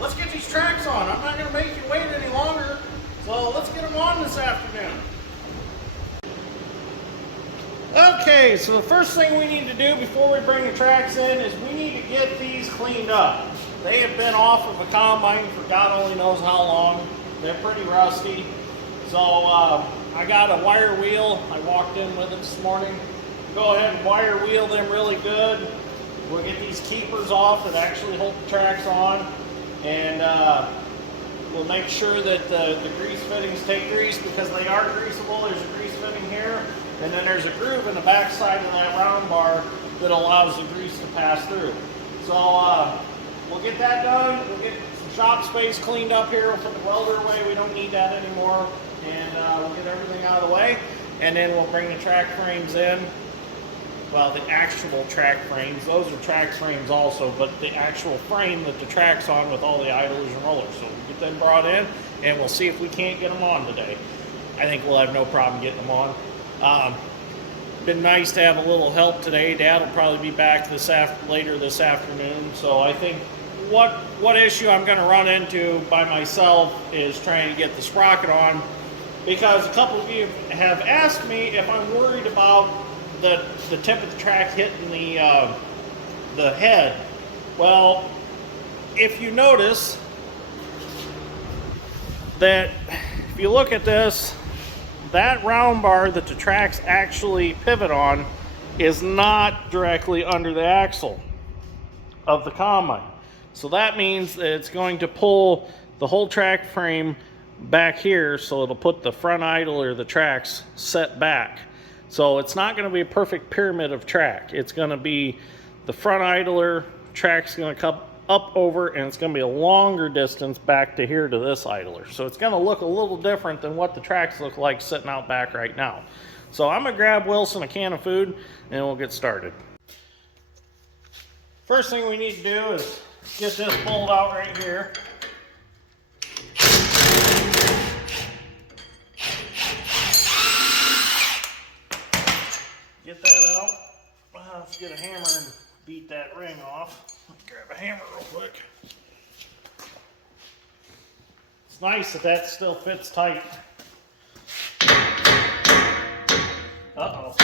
let's get these tracks on. I'm not going to make you wait any longer, so let's get them on this afternoon. Okay, so the first thing we need to do before we bring the tracks in is we need to get these cleaned up. They have been off of a combine for God only knows how long. They're pretty rusty. So I got a wire wheel. I walked in with it this morning. Go ahead and wire wheel them really good. We'll get these keepers off that actually hold the tracks on. And we'll make sure that the grease fittings take grease because they are greasable. There's a grease fitting here. And then there's a groove in the back side of that round bar that allows the grease to pass through. So we'll get that done. We'll get some shop space cleaned up here. We'll put the welder away. We don't need that anymore. And we'll get everything out of the way. And then we'll bring the track frames in. Well, the actual track frames. Those are track frames also, but the actual frame that the track's on with all the idlers and rollers. So we'll get them brought in, and we'll see if we can't get them on today. I think we'll have no problem getting them on. Been nice to have a little help today. Dad will probably be back later this afternoon. So I think what issue I'm going to run into by myself is trying to get the sprocket on, because a couple of you have asked me if I'm worried about the tip of the track hitting the head. Well, if you notice that if you look at this, that round bar that the tracks actually pivot on is not directly under the axle of the combine. So that means that it's going to pull the whole track frame back here, so it'll put the front idler, the tracks, set back. So it's not going to be a perfect pyramid of track. It's going to be the front idler, track's going to come up over, and it's going to be a longer distance back to here to this idler. So it's going to look a little different than what the tracks look like sitting out back right now. So I'm going to grab Wilson a can of food and we'll get started. First thing we need to do is get this pulled out right here. Get that out. Let's get a hammer and beat that ring off. Grab a hammer real quick. It's nice that still fits tight. Uh-oh.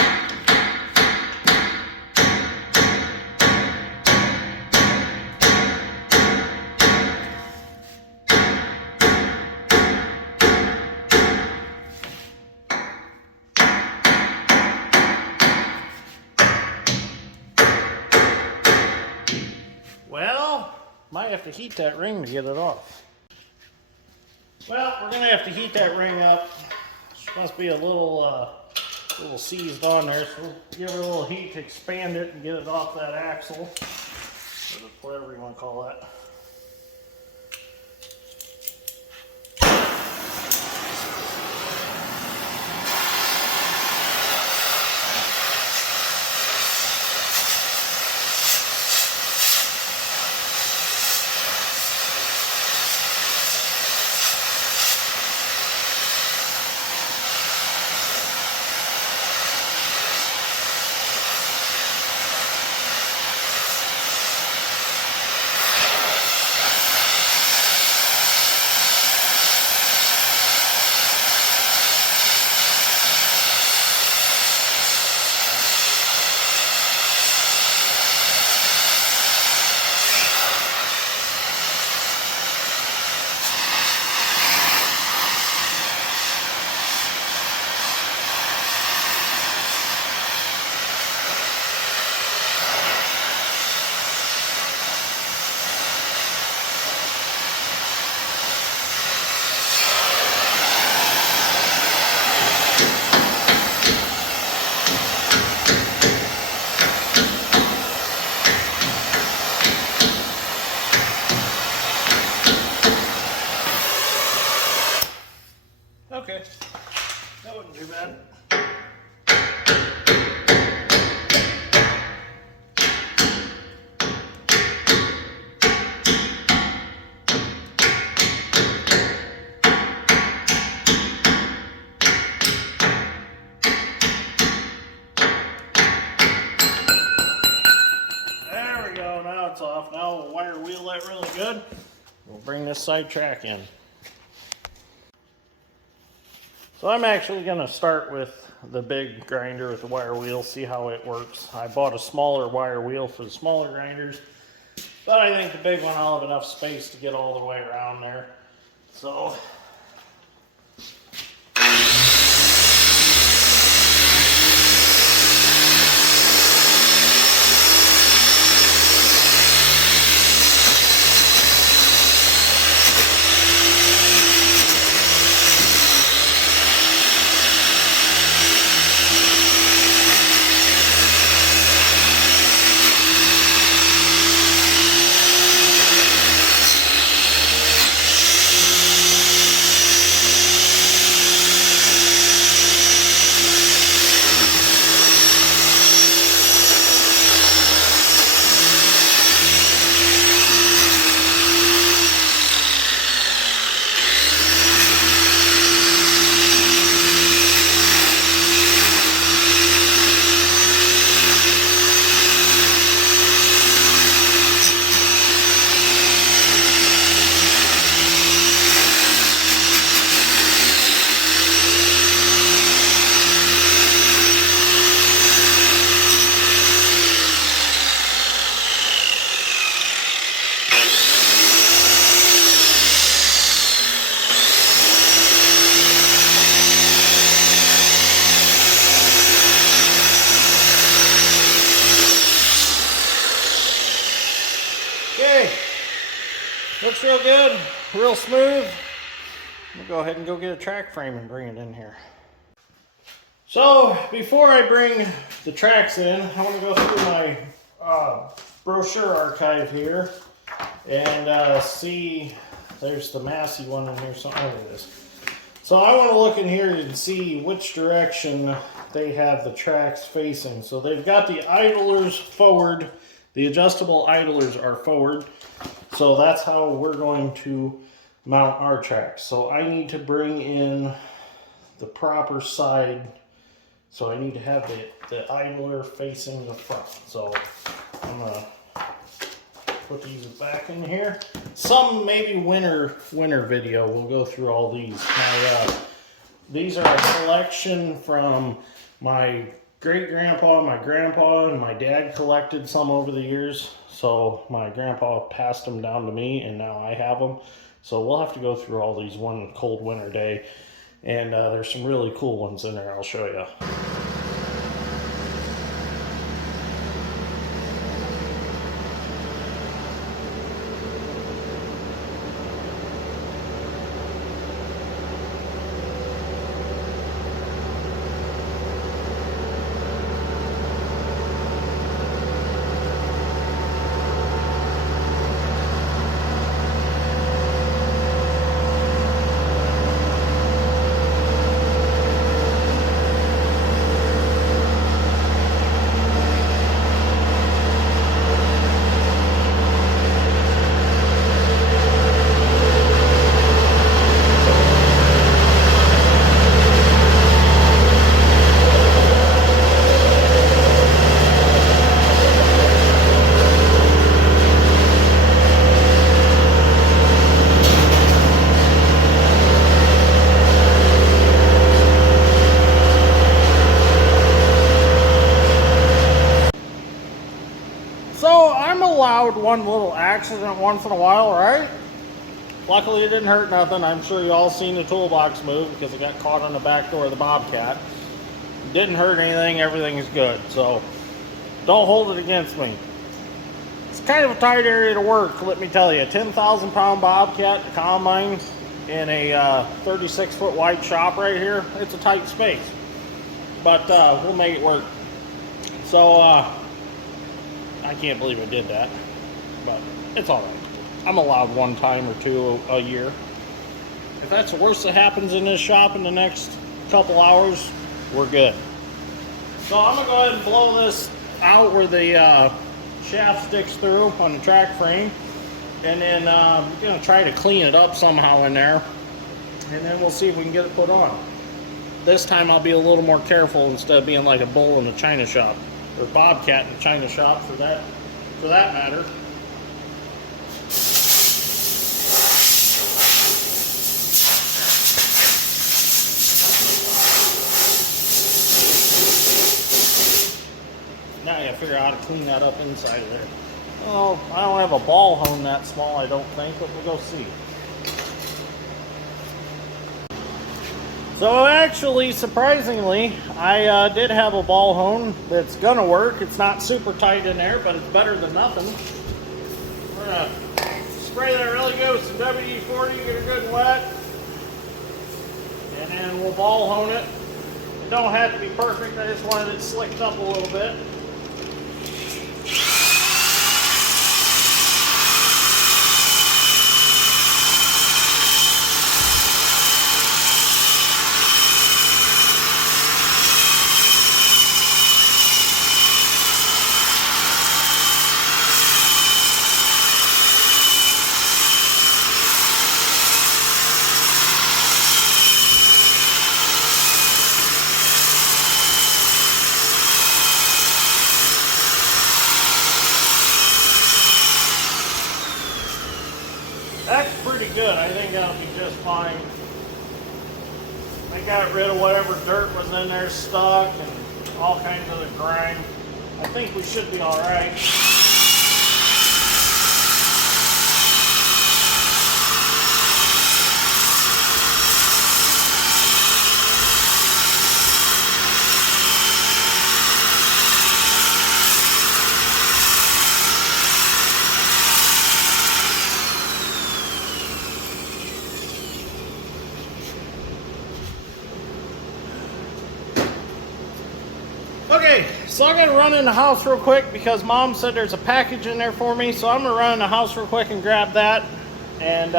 Well, might have to heat that ring to get it off. Well, we're going to have to heat that ring up. It must be a little seized on there, so we'll give it a little heat to expand it and get it off that axle, or whatever you want to call that. Okay, that wasn't too bad. There we go, now it's off. Now we'll wire wheel that really good. We'll bring this side track in. So I'm actually going to start with the big grinder with the wire wheel, see how it works. I bought a smaller wire wheel for the smaller grinders, but I think the big one I'll have enough space to get all the way around there. So okay, looks real good, real smooth. We'll go ahead and go get a track frame and bring it in here. So before I bring the tracks in, I want to go through my brochure archive here and see, there's the Massey one in here, so oh, there it is. So I want to look in here and see which direction they have the tracks facing. So they've got the idlers forward. The adjustable idlers are forward. So that's how we're going to mount our tracks. So I need to bring in the proper side. So I need to have the idler facing the front. So I'm gonna put these back in here. Some maybe winter video we'll go through all these. These are a collection from my great-grandpa, my grandpa, and my dad collected some over the years. So my grandpa passed them down to me, and now I have them. So we'll have to go through all these one cold winter day. And there's some really cool ones in there I'll show you. So I'm allowed one little accident once in a while, right? Luckily it didn't hurt nothing. I'm sure you all seen the toolbox move because it got caught on the back door of the Bobcat. It didn't hurt anything, everything is good. So don't hold it against me. It's kind of a tight area to work, let me tell you. 10,000 pound Bobcat combine in a 36 foot wide shop right here. It's a tight space, but we'll make it work. So I can't believe I did that, but it's all right. I'm allowed one time or two a year. If that's the worst that happens in this shop in the next couple hours, we're good. So I'm gonna go ahead and blow this out where the shaft sticks through on the track frame, and then I'm gonna try to clean it up somehow in there, and then we'll see if we can get it put on. This time I'll be a little more careful instead of being like a bull in a china shop. Or Bobcat in the china shop for that matter. figure out how to clean that up inside of there. Well, I don't have a ball hone that small, I don't think, but we'll go see. So actually, surprisingly, I did have a ball hone that's gonna work. It's not super tight in there, but it's better than nothing. We're gonna spray that really good with some WD-40, get it good and wet, and then we'll ball hone it. It don't have to be perfect, I just wanted it slicked up a little bit. That's pretty good. I think that'll be just fine. I got rid of whatever dirt was in there stuck and all kinds of the grime. I think we should be all right. Okay, so I gotta run in the house real quick because Mom said there's a package in there for me, so I'm gonna run in the house real quick and grab that and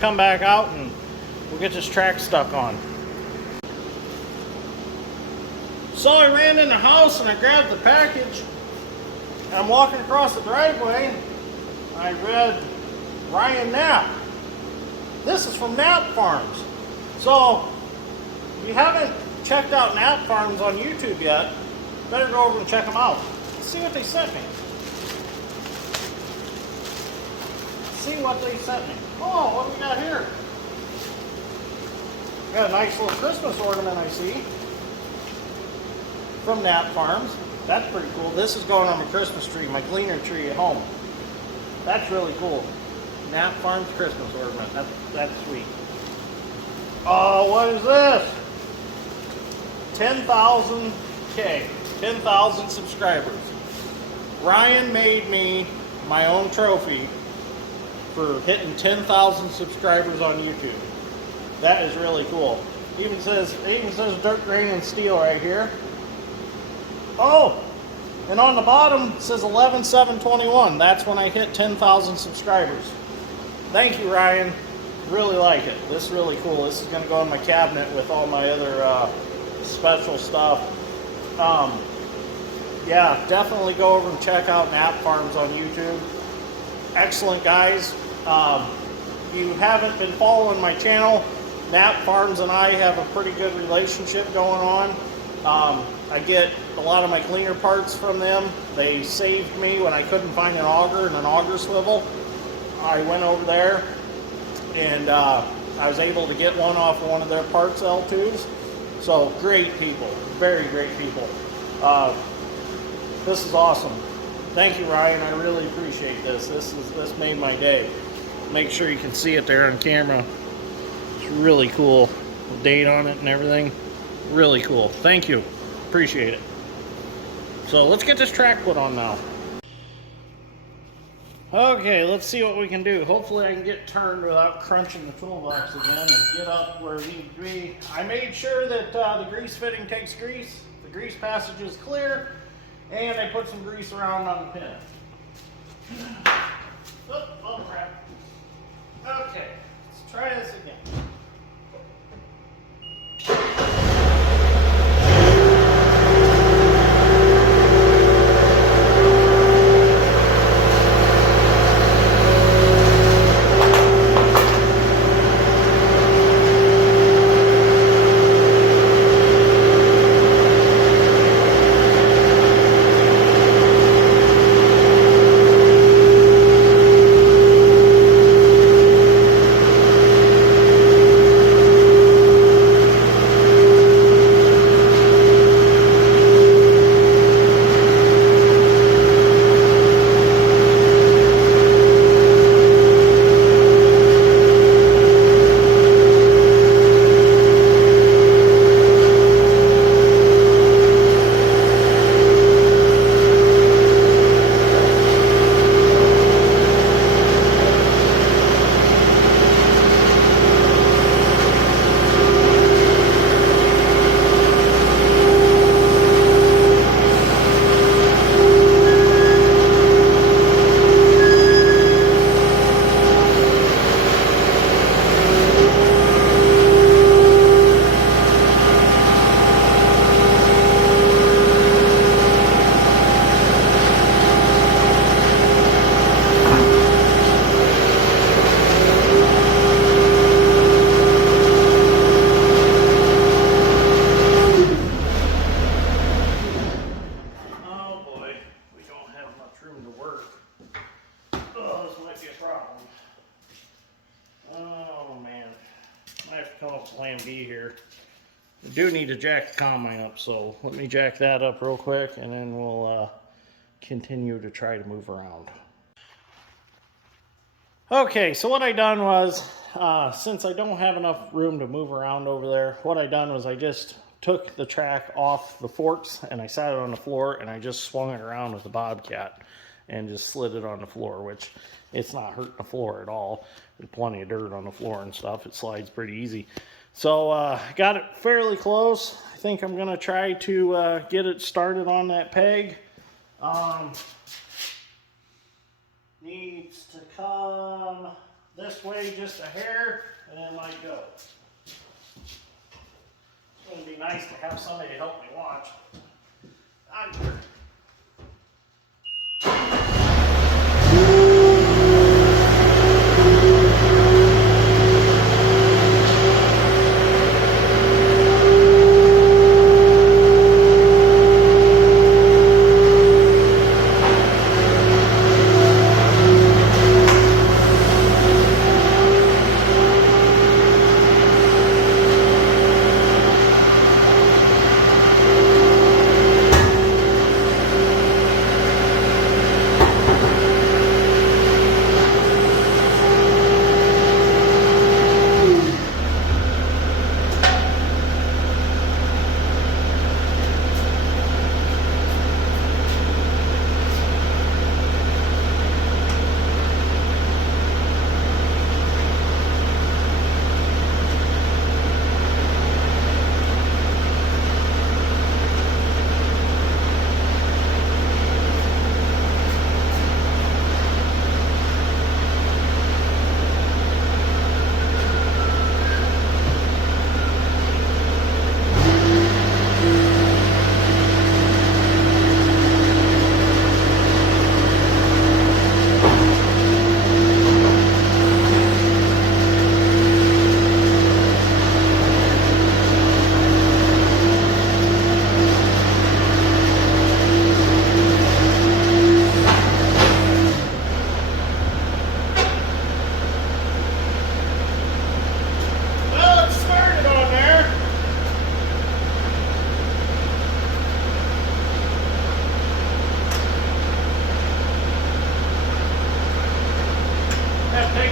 come back out and we'll get this track stuck on. So I ran in the house and I grabbed the package and I'm walking across the driveway. I read Ryan Knapp. This is from Knapp Farms. So if you haven't checked out Knapp Farms on YouTube yet, better go over and check them out. Let's see what they sent me. See what they sent me. Oh, what do we got here? Got a nice little Christmas ornament I see from Knapp Farms. That's pretty cool. This is going on my Christmas tree, my Gleaner tree at home. That's really cool. Knapp Farms Christmas ornament. That's sweet. Oh, what is this? 10,000 subscribers. Ryan made me my own trophy for hitting 10,000 subscribers on YouTube. That is really cool. It even says dirt, grain, and steel right here. Oh, and on the bottom it says 11/7/21. That's when I hit 10,000 subscribers. Thank you, Ryan. Really like it. This is really cool. This is going to go in my cabinet with all my other special stuff. Yeah, definitely go over and check out Knapp Farms on YouTube. Excellent guys. If you haven't been following my channel, Knapp Farms and I have a pretty good relationship going on. I get a lot of my Gleaner parts from them. They saved me when I couldn't find an auger and an auger swivel. I went over there and I was able to get one off of one of their parts L2s. So great people, very great people. This is awesome. Thank you, Ryan. I really appreciate this. This made my day. Make sure you can see it there on camera. It's really cool. The date on it and everything. Really cool. Thank you. Appreciate it. So let's get this track put on now. Okay, let's see what we can do. Hopefully I can get turned without crunching the toolbox again and get up where we need to be. I made sure that the grease fitting takes grease, the grease passage is clear, and I put some grease around on the pin. Oh crap. Okay, let's try this again. to come up with plan B here. I do need to jack the combine up, so let me jack that up real quick, and then we'll continue to try to move around. Okay, so what I done was, since I don't have enough room to move around over there, what I done was I just took the track off the forks and I sat it on the floor and I just swung it around with the Bobcat and just slid it on the floor, which it's not hurting the floor at all. There's plenty of dirt on the floor and stuff. It slides pretty easy. So got it fairly close. I think I'm gonna try to get it started on that peg. Needs to come this way just a hair and then might go. It's going to be nice to have somebody to help me watch. I'm here.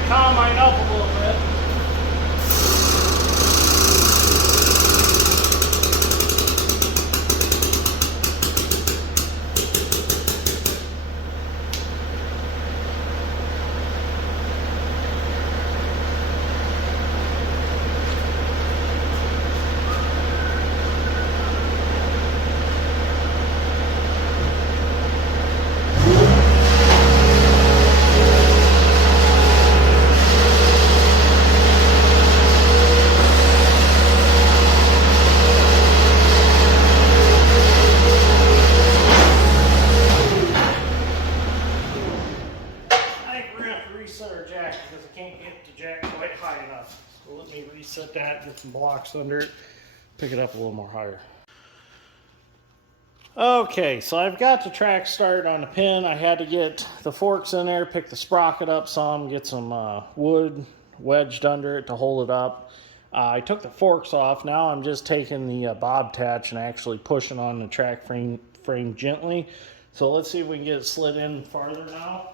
Combine up a little bit. Because I can't get the jack quite high enough. So let me reset that, get some blocks under it, pick it up a little more higher. Okay, so I've got the track started on the pin. I had to get the forks in there, pick the sprocket up some, get some wood wedged under it to hold it up. I took the forks off. Now I'm just taking the bob attach and actually pushing on the track frame gently. So let's see if we can get it slid in farther now.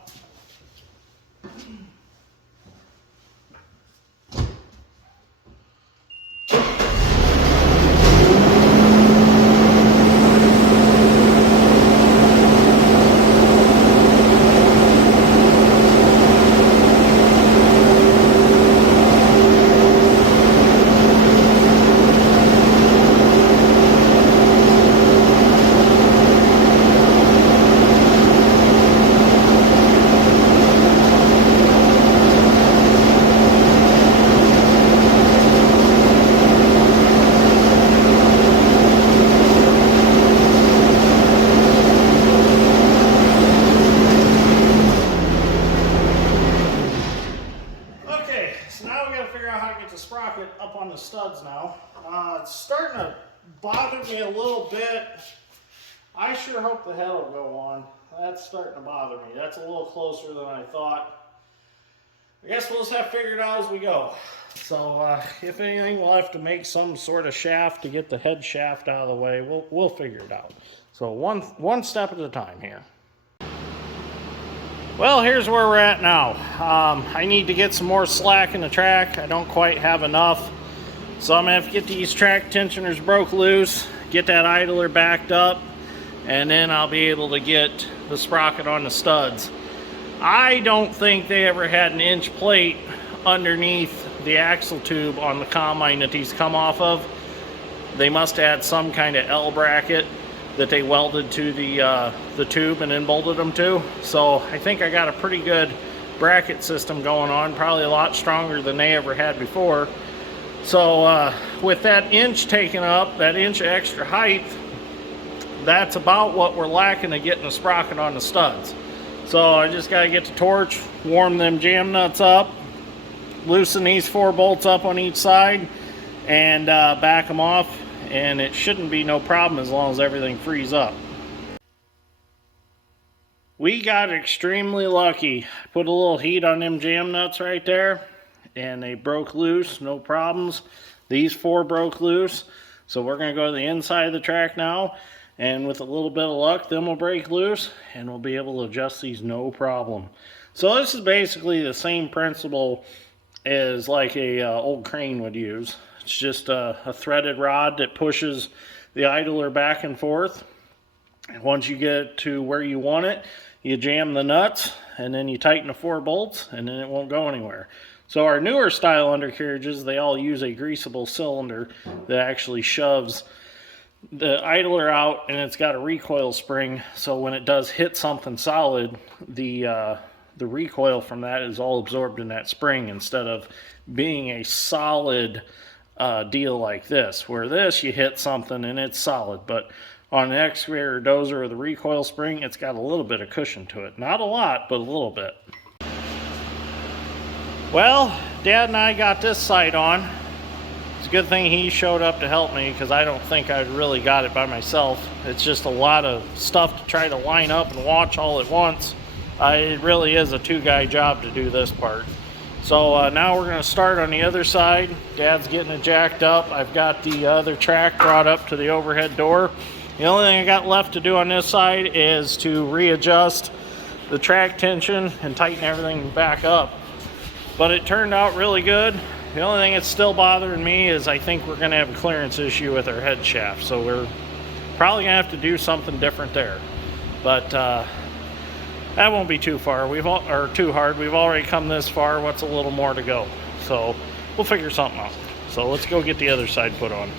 Sprocket up on the studs now. It's starting to bother me a little bit. I sure hope the head will go on. That's starting to bother me. That's a little closer than I thought. I guess we'll just have to figure it out as we go. So if anything, we'll have to make some sort of shaft to get the head shaft out of the way. We'll figure it out. So one step at a time here. Well, here's where we're at now. I need to get some more slack in the track. I don't quite have enough. So I'm gonna have to get these track tensioners broke loose, get that idler backed up, and then I'll be able to get the sprocket on the studs. I don't think they ever had an inch plate underneath the axle tube on the combine that these come off of. They must have had some kind of L bracket that they welded to the tube and then bolted them to. So I think I got a pretty good bracket system going on, probably a lot stronger than they ever had before. So with that inch taken up, that inch extra height, that's about what we're lacking to getting the sprocket on the studs. So I just got to get the torch, warm them jam nuts up, loosen these 4 bolts up on each side, and back them off, and it shouldn't be no problem as long as everything frees up. We got extremely lucky. Put a little heat on them jam nuts right there, and they broke loose, no problems. These 4 broke loose, so we're going to go to the inside of the track now, and with a little bit of luck, then we'll break loose, and we'll be able to adjust these no problem. So this is basically the same principle as like a old crane would use. It's just a threaded rod that pushes the idler back and forth. And once you get to where you want it, you jam the nuts, and then you tighten the 4 bolts, and then it won't go anywhere. So our newer style undercarriages, they all use a greasable cylinder that actually shoves the idler out, and it's got a recoil spring, so when it does hit something solid, the recoil from that is all absorbed in that spring, instead of being a solid deal like this, where this you hit something and it's solid. But on an excavator or dozer with a recoil spring, it's got a little bit of cushion to it. Not a lot, but a little bit. Well, Dad and I got this sight on. It's a good thing he showed up to help me, because I don't think I'd really got it by myself. It's just a lot of stuff to try to line up and watch all at once. It really is a 2-guy job to do this part. So now we're going to start on the other side. Dad's getting it jacked up. I've got the other track brought up to the overhead door. The only thing I got left to do on this side is to readjust the track tension and tighten everything back up. But it turned out really good. The only thing that's still bothering me is I think we're going to have a clearance issue with our head shaft. So we're probably going to have to do something different there. But that won't be too far. Too hard. We've already come this far. What's a little more to go? So we'll figure something out. So let's go get the other side put on.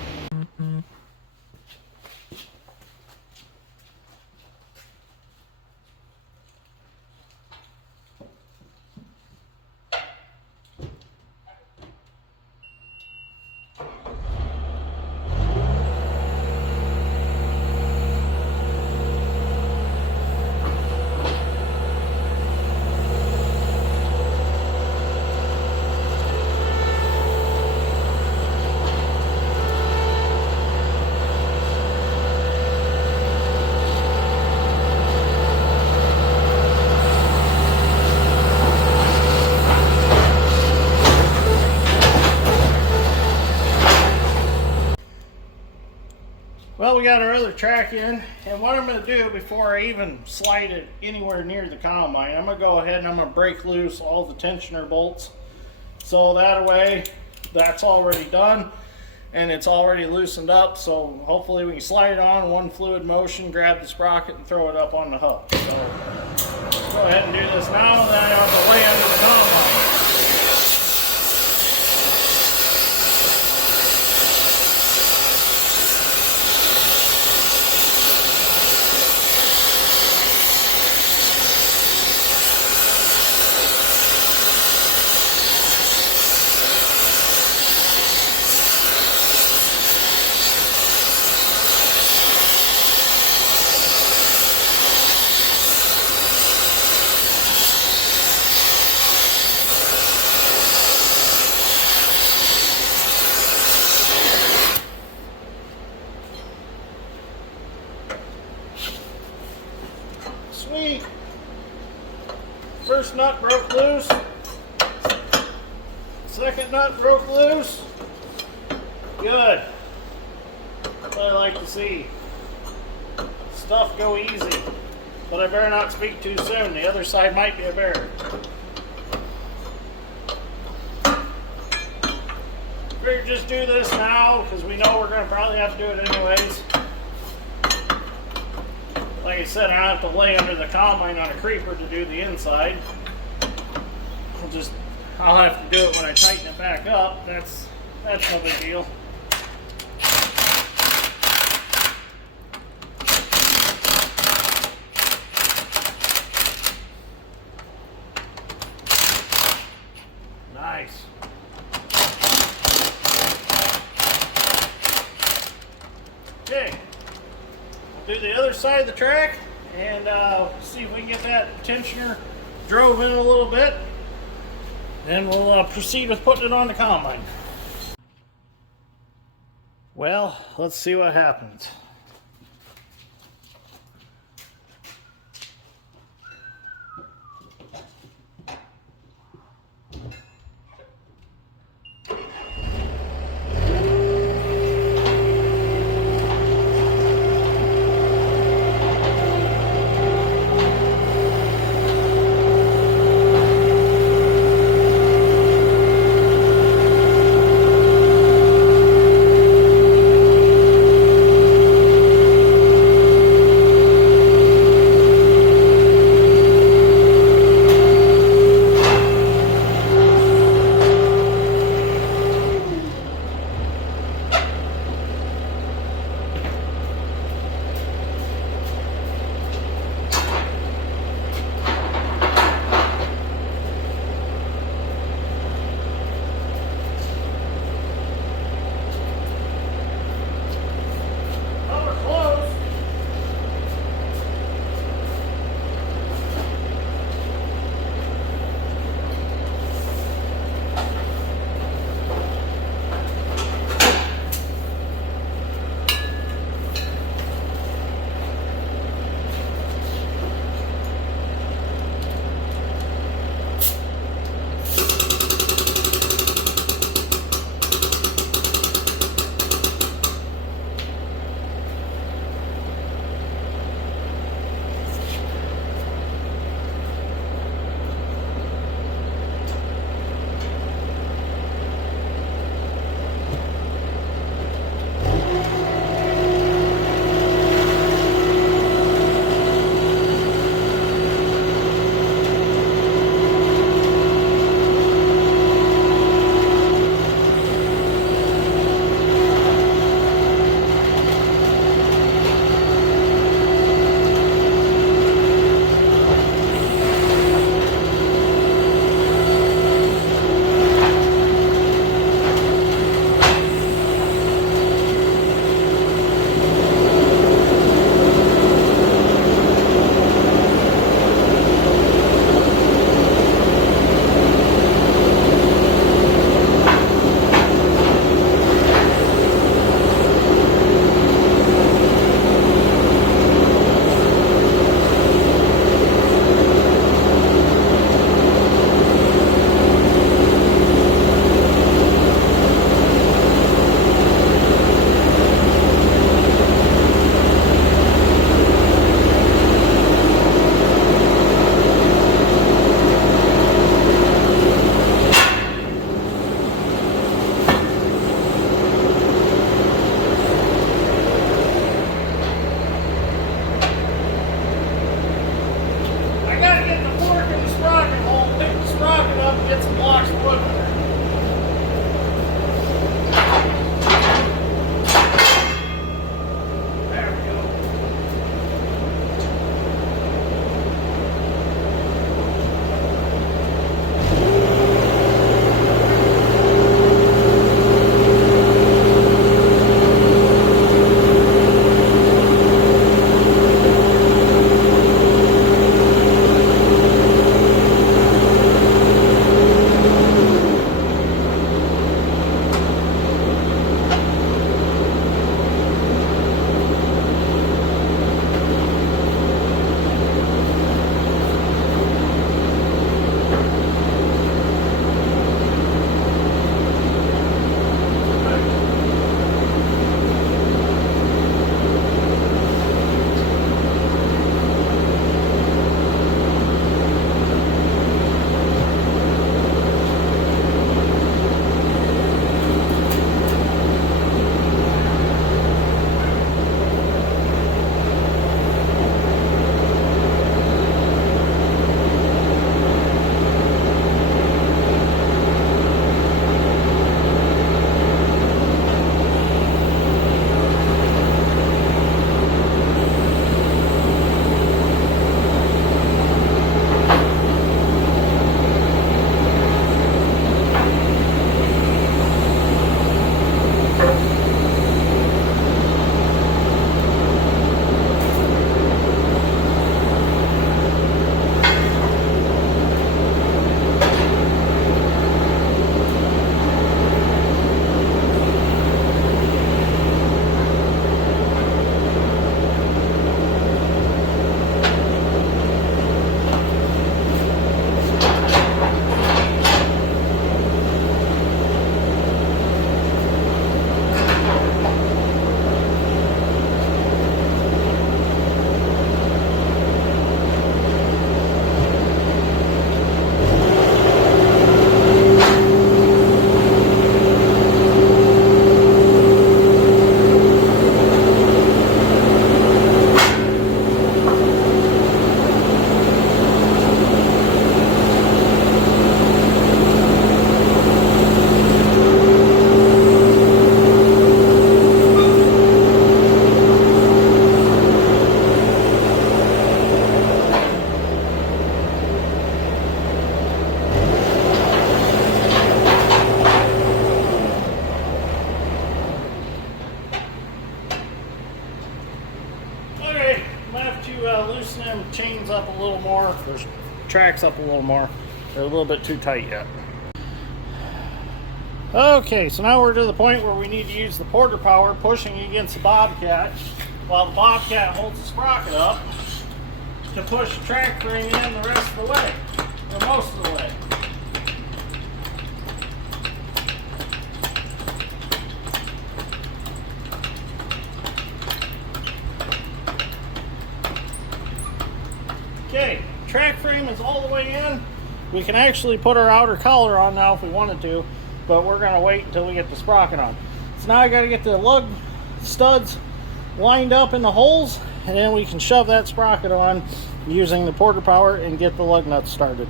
Well, we got our other track in, and what I'm going to do before I even slide it anywhere near the combine, I'm going to go ahead and I'm going to break loose all the tensioner bolts. So that way, that's already done, and it's already loosened up, so hopefully we can slide it on one fluid motion, grab the sprocket, and throw it up on the hook. So let's go ahead and do this now, and then I have to lay under the combine. Sweet. First nut broke loose. Second nut broke loose. Good. That's what I like to see. Stuff go easy. But I better not speak too soon. The other side might be a bear. Figure just do this now because we know we're going to probably have to do it anyways. Like I said, I have to lay under the combine on a creeper to do the inside. I'll have to do it when I tighten it back up. That's no big deal. Nice. Okay. We'll do the other side of the track and see if we can get that tensioner drove in a little bit. Then we'll proceed with putting it on the combine. Well, let's see what happens. little more. There's tracks up a little more. They're a little bit too tight yet. Okay, so now we're to the point where we need to use the porter power pushing against the bobcat while the bobcat holds the sprocket up to push the track frame in the rest of the way, or most of the way. Okay, track frame is all the way in. We can actually put our outer collar on now if we wanted to, but we're going to wait until we get the sprocket on. So now I got to get the lug studs lined up in the holes, and then we can shove that sprocket on using the porter power and get the lug nuts started.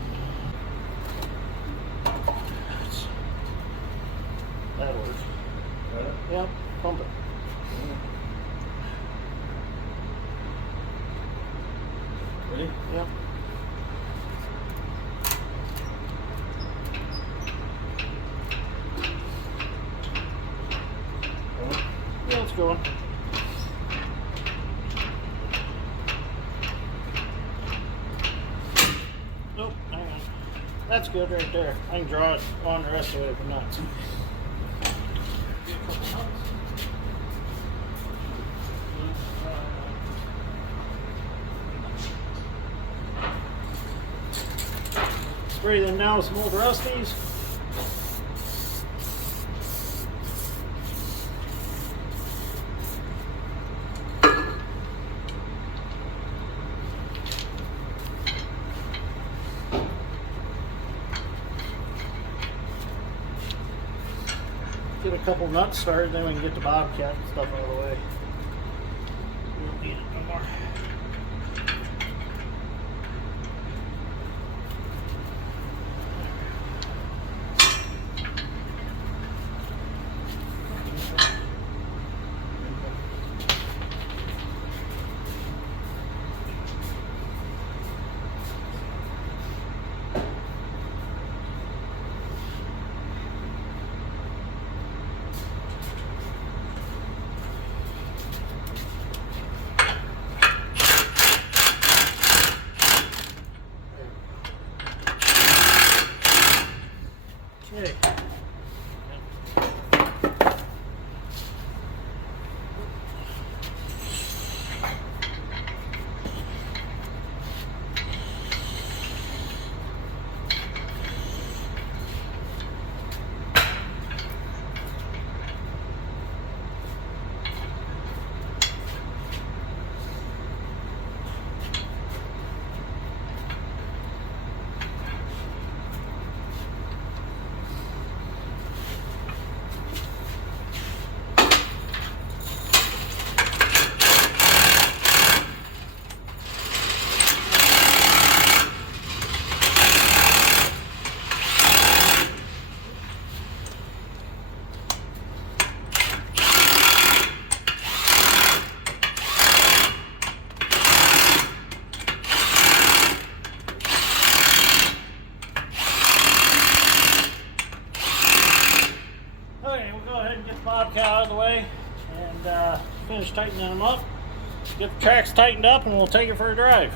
That works. Got it? Yep, pump it. Ready? Yep. Yeah, it's going. Nope, hang on. That's good right there. I can draw it on the rest of it if I'm nuts. Get a couple nuts. Spray them down with some old rusties. Get a couple nuts started, then we can get the bobcat and stuff out of the way. We don't need it no more. Okay. Bobcat out of the way and finish tightening them up. Get the tracks tightened up and we'll take it for a drive.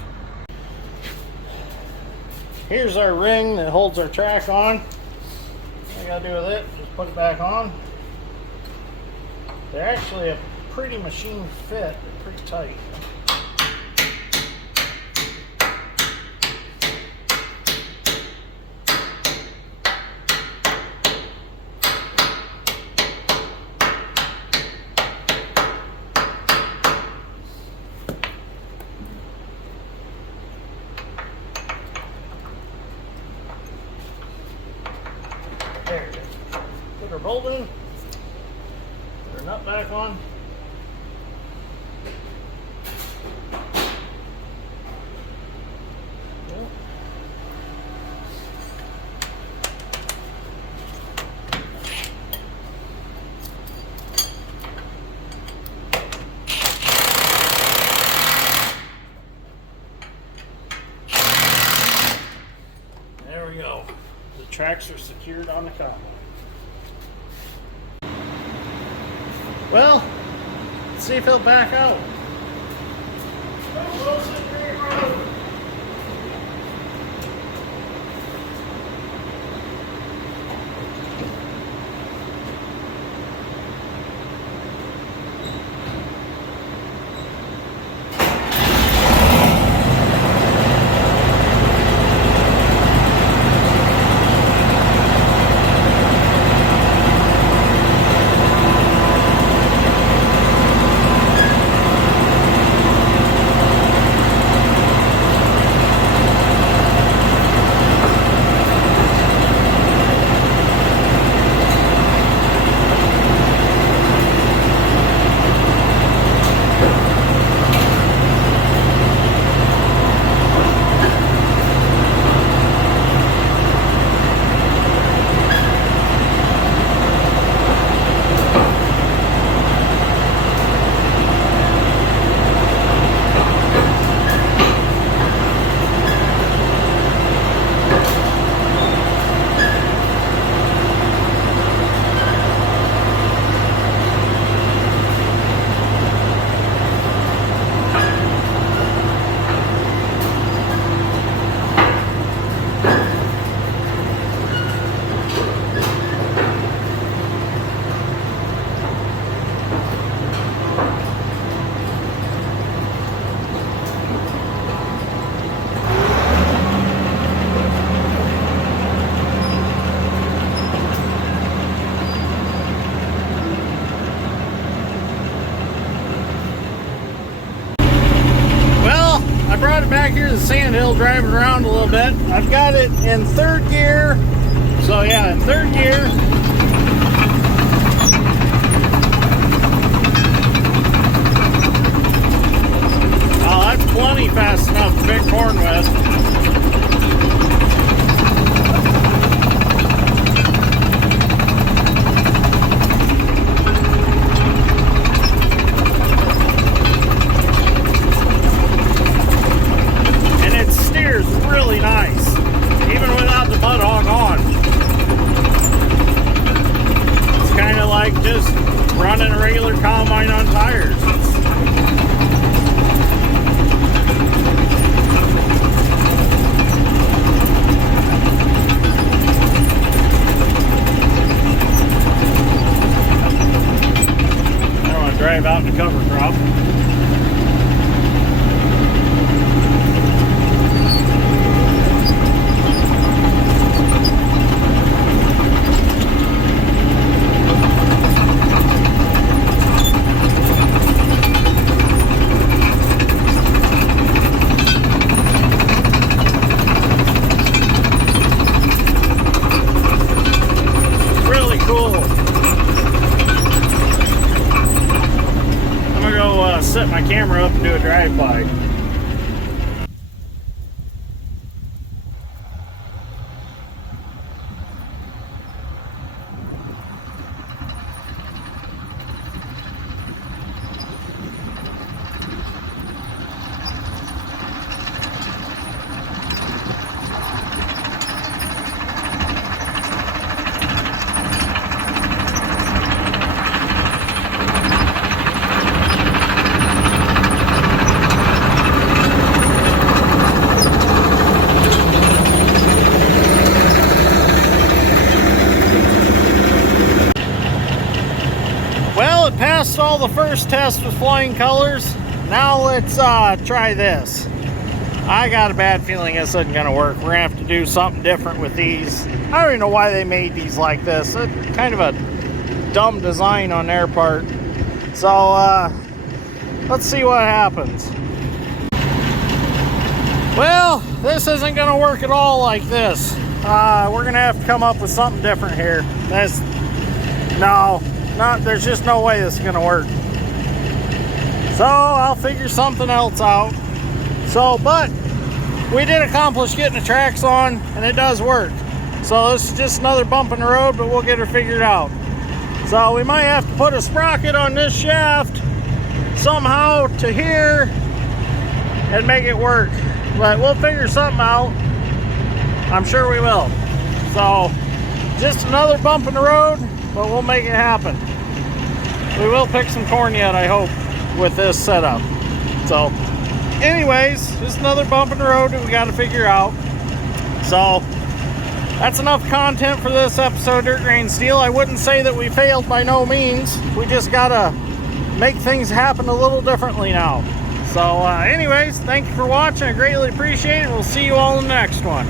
Here's our ring that holds our track on. All I gotta do with it, just put it back on. They're actually a pretty machine fit, they're pretty tight. There it is. Put our bolt in, put our nut back on. Yep. There we go. The tracks are secured on the combine. Well, let's see if he'll back out. back here to the sandhill driving around a little bit. I've got it in third gear. So yeah, in third gear. Oh, that's plenty fast enough to pick corn with. Really nice, even without the mud hog on. It's kind of like just running a regular combine on tires. I don't want to drive out in the cover crop. Set my camera up and do a drive-by. Well, it passed all the first tests with flying colors. Now let's try this. I got a bad feeling this isn't going to work. We're going to have to do something different with these. I don't even know why they made these like this. It's kind of a dumb design on their part. So let's see what happens. Well, this isn't going to work at all like this. We're going to have to come up with something different here. There's just no way this is going to work. So I'll figure something else out. But we did accomplish getting the tracks on, and it does work. So this is just another bump in the road, but we'll get her figured out. So we might have to put a sprocket on this shaft somehow to here and make it work. But we'll figure something out. I'm sure we will. So just another bump in the road, but we'll make it happen. We will pick some corn yet, I hope, with this setup. So anyways, just another bump in the road that we got to figure out. So that's enough content for this episode of Dirt Grain Steel. I wouldn't say that we failed by no means. We just got to make things happen a little differently now. So anyways, thank you for watching. I greatly appreciate it. We'll see you all in the next one.